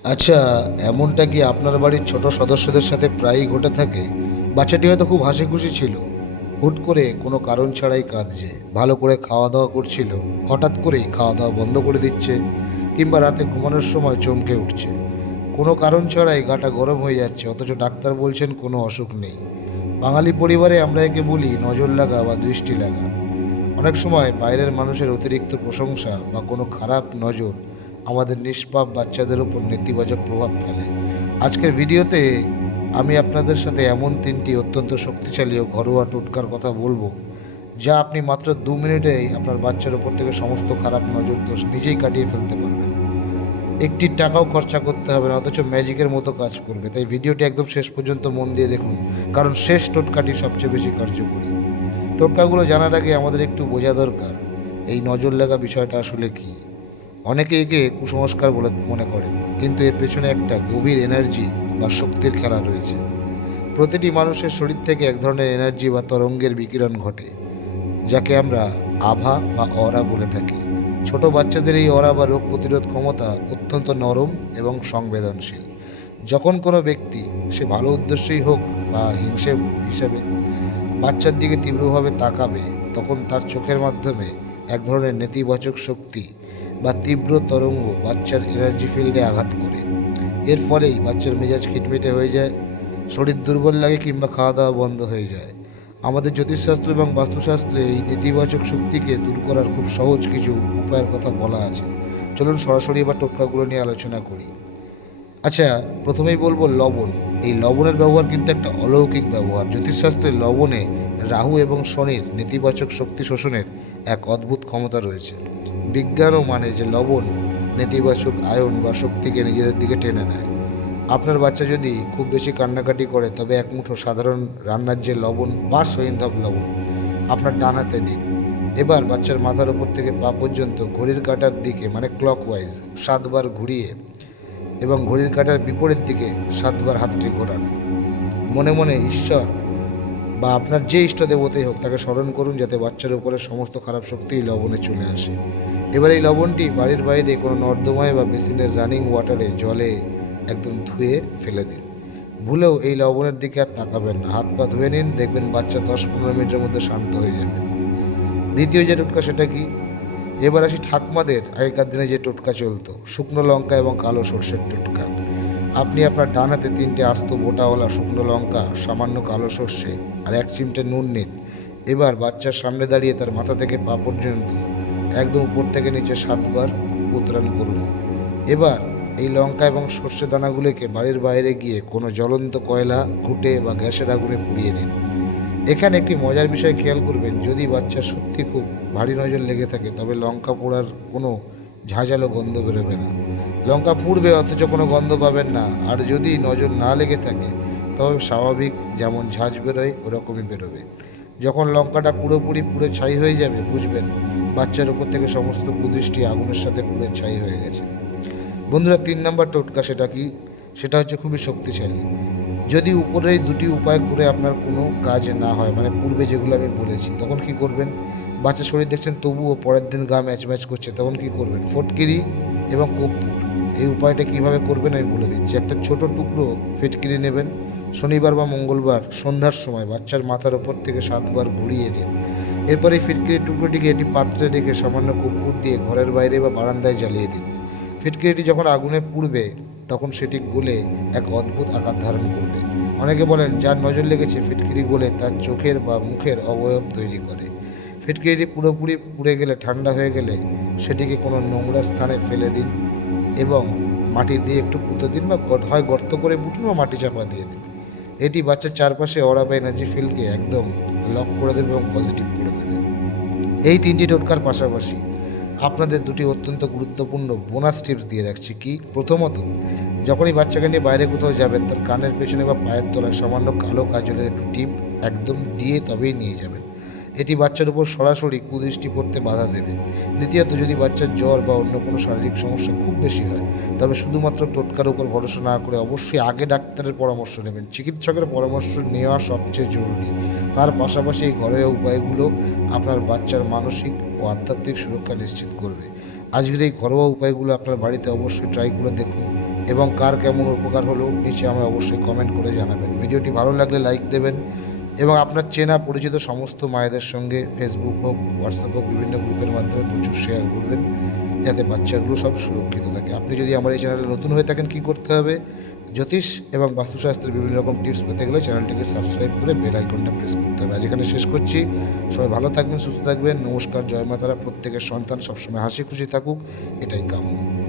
আচ্ছা, এমনটা কি আপনার বাড়ির ছোট সদস্যদের সাথে প্রায়ই ঘটে থাকে? বাচ্চাটি হয়তো খুব হাসিখুশি ছিল, হুট করে কোনো কারণ ছাড়াই কাঁদছে। ভালো করে খাওয়া দাওয়া করছিল, হঠাৎ করেই খাওয়া দাওয়া বন্ধ করে দিচ্ছে, কিংবা রাতে ঘুমানোর সময় চমকে উঠছে। কোনো কারণ ছাড়াই গাটা গরম হয়ে যাচ্ছে, অথচ ডাক্তার বলছেন কোনো অসুখ নেই। বাঙালি পরিবারে আমরা একে বলি নজর লাগা বা দৃষ্টি লাগা। অনেক সময় বাইরের মানুষের অতিরিক্ত প্রশংসা বা কোনো খারাপ নজর আমাদের নিষ্পাপ বাচ্চাদের উপর নেতিবাচক প্রভাব ফেলে। আজকের ভিডিওতে আমি আপনাদের সাথে এমন তিনটি অত্যন্ত শক্তিশালী ও ঘরোয়া টোটকার কথা বলবো, যা আপনি মাত্র 2 মিনিটেই আপনার বাচ্চার উপর থেকে সমস্ত খারাপ নজর দোষ নিজেই কাটিয়ে ফেলতে পারবেন। একটি টাকাও খরচা করতে হবে না, অথচ ম্যাজিকের মতো কাজ করবে। তাই ভিডিওটি একদম শেষ পর্যন্ত মন দিয়ে দেখুন, কারণ শেষ টোটকাটি সবচেয়ে বেশি কার্যকরী। টোটকাগুলো জানার আগে আমাদের একটু বোঝা দরকার এই নজর লাগা বিষয়টা আসলে কি। অনেকে একে কুসংস্কার বলে মনে করেন, কিন্তু এর পেছনে একটা গভীর এনার্জি বা শক্তির খেলা রয়েছে। প্রতিটি মানুষের শরীর থেকে এক ধরনের এনার্জি বা তরঙ্গের বিকিরণ ঘটে, যাকে আমরা আভা বা অরা বলে থাকি। ছোট বাচ্চাদের এই অরা বা রোগ প্রতিরোধ ক্ষমতা অত্যন্ত নরম এবং সংবেদনশীল। যখন কোনো ব্যক্তি, সে ভালো উদ্দেশ্যেই হোক বা হিংসে হিসেবে, বাচ্চার দিকে তীব্রভাবে তাকাবে, তখন তার চোখের মাধ্যমে এক ধরনের নেতিবাচক শক্তি বা তীব্র তরঙ্গ বাচ্চার এনার্জি ফিল্ডে আঘাত করে। এর ফলেই বাচ্চার মেজাজ খিটমিটে হয়ে যায়, শরীর দুর্বল লাগে কিংবা খাওয়া দাওয়া বন্ধ হয়ে যায়। আমাদের জ্যোতিষশাস্ত্র এবং বাস্তুশাস্ত্রে এই নেতিবাচক শক্তিকে দূর করার খুব সহজ কিছু উপায়ের কথা বলা আছে। চলুন সরাসরি এবার টোটকাগুলো নিয়ে আলোচনা করি। আচ্ছা, প্রথমেই বলবো লবণ। এই লবণের ব্যবহার কিন্তু একটা অলৌকিক ব্যবহার। জ্যোতিষশাস্ত্রে লবণে রাহু এবং শনির নেতিবাচক শক্তি শোষণের এক অদ্ভুত ক্ষমতা রয়েছে। বিজ্ঞানও মানে যে লবণ নেতিবাচক আয়ন বা শক্তিকে নিজেদের দিকে টেনে নেয়। আপনার বাচ্চা যদি খুব বেশি কান্নাকাটি করে, তবে এক মুঠো সাধারণ রান্নার যে লবণ বা সৈন্ধব লবণ আপনার ডান হাতে নিন। এবার বাচ্চার মাথার ওপর থেকে পা পর্যন্ত ঘড়ির কাঁটার দিকে, মানে ক্লকওয়াইজ 7 বার ঘুরিয়ে এবং ঘড়ির কাঁটার বিপরীত দিকে 7 বার হাতটি ঘোরান। মনে মনে ঈশ্বর বা আপনার যে ইষ্ট দেবতাই হোক তাকে স্মরণ করুন, যাতে বাচ্চার উপরে সমস্ত খারাপ শক্তি এই লবণে চলে আসে। এবার এই লবণটি বাড়ির বাইরে কোনো নর্দমায় বা বেসিনের রানিং ওয়াটারে জলে একদম ধুয়ে ফেলে দিন। ভুলেও এই লবণের দিকে আর তাকাবেন না। হাত পা ধুয়ে নিন, দেখবেন বাচ্চা 10-15 মিনিটের মধ্যে শান্ত হয়ে যাবে। দ্বিতীয় যে টোটকা সেটা কি? এবার আসি ঠাকমাদের আগেকার দিনে যে টোটকা চলতো, শুকনো লঙ্কা এবং কালো সর্ষের টোটকা। আপনি আপনার ডান হাতে 3টে আস্ত বোটাওয়ালা শুকনো লঙ্কা, সামান্য কালো সর্ষে আর 1 চিমটে নুন নিন। এবার বাচ্চার সামনে দাঁড়িয়ে তার মাথা থেকে পা পর্যন্ত একদম উপর থেকে নিচে 7 বার উত্তরণ করুন। এবার এই লঙ্কা এবং সর্ষে দানাগুলিকে বাড়ির বাইরে গিয়ে কোনো জ্বলন্ত কয়লা, ঘুঁটে বা গ্যাসের আগুনে পুড়িয়ে দিন। এখানে একটি মজার বিষয় খেয়াল করবেন, যদি বাচ্চার সত্যি খুব ভারী নজর লেগে থাকে, তবে লঙ্কা পোড়ার কোনো ঝাঁঝালো গন্ধ বেরোবে না। লঙ্কা পুড়বে অথচ কোনো গন্ধ পাবেন না। আর যদি নজর না লেগে থাকে, তবে স্বাভাবিক যেমন ঝাঁঝ বেরোয় ওরকমই বেরোবে। যখন লঙ্কাটা পুরোপুরি পুড়ে ছাই হয়ে যাবে, বুঝবেন বাচ্চার উপর থেকে সমস্ত কুদৃষ্টি আগুনের সাথে পুড়ে ছাই হয়ে গেছে। বন্ধুরা, 3 নম্বর টোটকা সেটা কি? সেটা হচ্ছে খুবই শক্তিশালী। যদি উপরের এই দুটি উপায় করে আপনার কোনো কাজ না হয়, মানে পূর্বে যেগুলো আমি বলেছি, তখন কি করবেন? বাচ্চার শরীর দেখছেন তবুও পরের দিন গা ম্যাচ ম্যাচ করছে, তখন কি করবেন? ফটকিরি এবং কর্পূর, এই উপায়টা কিভাবে করবেন আমি বলে দিচ্ছি। একটা ছোট টুকরো ফিটকিরি নেবেন। শনিবার বা মঙ্গলবার সন্ধ্যার সময় বাচ্চার মাথার ওপর থেকে 7 বার ঘুরিয়ে দিন। এরপর এই ফিটকিরির টুকরোটিকে একটি পাত্রে রেখে সামান্য কর্পূর দিয়ে ঘরের বাইরে বা বারান্দায় জ্বালিয়ে দিন। ফিটকিরিটি যখন আগুনে পুড়বে, তখন সেটি গলে এক অদ্ভুত আকার ধারণ করবে। অনেকে বলেন, যার নজর লেগেছে ফিটকিরি গলে তার চোখের বা মুখের অবয়ব তৈরি করে। ফিটকিরিটি পুরোপুরি পুড়ে গেলে, ঠান্ডা হয়ে গেলে, সেটিকে কোনো নোংরা স্থানে ফেলে দিন এবং মাটি দিয়ে একটু পুঁতে দিন, বা হয় গর্ত করে পুঁতুন বা মাটি চাপা দিয়ে দিন। এটি বাচ্চার চারপাশে অরা বা এনার্জি ফিল্ডকে একদম লক করে দেবে এবং পজিটিভ করে দেবে। এই 3টি টোটকার পাশাপাশি আপনাদের দুটি অত্যন্ত গুরুত্বপূর্ণ বোনাস টিপস দিয়ে রাখছি। কি? প্রথমত, যখনই বাচ্চাকে নিয়ে বাইরে কোথাও যাবেন, তার কানের পেছনে বা পায়ের তলায় সামান্য কালো কাজলের একটু টিপ একদম দিয়ে তবেই নিয়ে যাবেন। এটি বাচ্চার উপর সরাসরি কুদৃষ্টি পড়তে বাধা দেবে। দ্বিতীয়ত, যদি বাচ্চার জ্বর বা অন্য কোনো শারীরিক সমস্যা খুব বেশি হয়, তবে শুধুমাত্র টোটকার উপর ভরসা না করে অবশ্যই আগে ডাক্তারের পরামর্শ নেবেন। চিকিৎসকের পরামর্শ নেওয়া সবচেয়ে জরুরি। তার পাশাপাশি এই ঘরোয়া উপায়গুলো আপনার বাচ্চার মানসিক ও আধ্যাত্মিক সুরক্ষা নিশ্চিত করবে। আজকের এই ঘরোয়া উপায়গুলো আপনার বাড়িতে অবশ্যই ট্রাই করে দেখুন। এবং কার কেমন উপকার হলো নিচে আমায় অবশ্যই কমেন্ট করে জানাবেন। ভিডিওটি ভালো লাগলে লাইক দেবেন এবং আপনার চেনা পরিচিত সমস্ত মায়েদের সঙ্গে ফেসবুক হোক, হোয়াটসঅ্যাপ হোক, বিভিন্ন গ্রুপের মাধ্যমে প্রচুর শেয়ার করবেন, যাতে বাচ্চাগুলো সব সুরক্ষিত থাকে। আপনি যদি আমার এই চ্যানেলে নতুন হয়ে থাকেন, কী করতে হবে? জ্যোতিষ এবং বাস্তুশাস্ত্রের বিভিন্ন রকম টিপস পেতে গেলে চ্যানেলটিকে সাবস্ক্রাইব করে বেল আইকনটা প্রেস করতে হবে। আজ এখানে শেষ করছি। সবাই ভালো থাকবেন, সুস্থ থাকবেন। নমস্কার, জয় মা তারা। প্রত্যেকের সন্তান সবসময় হাসি খুশি থাকুক, এটাই কাম্য।